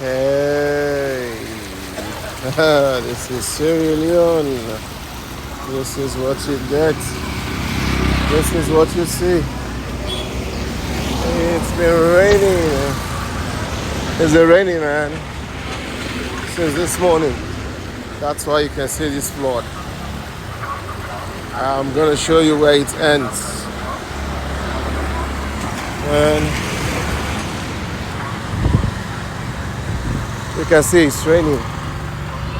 Hey, this is Sierra Leone. This is what you get. This is what you see. It's been raining. It's been raining, man, since this morning. That's why you can see this flood. I'm gonna show you where it ends. And you can see it's raining.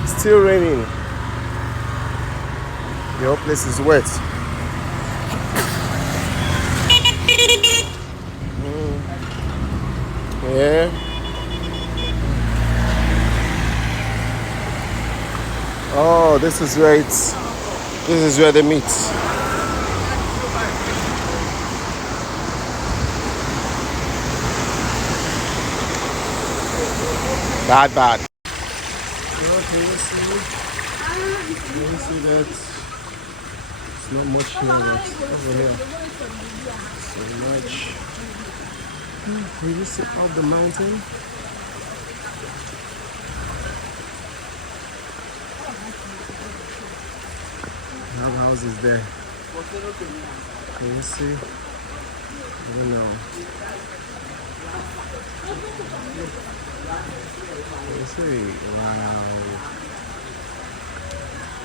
It's still raining. The whole place is wet. Yeah. Oh, this is where it's. This is where they meet. Bad. Can you see that? It's not much here over here. So much. Can you see up the mountain? Have houses there. Can you see? I don't know. Can you see? Wow.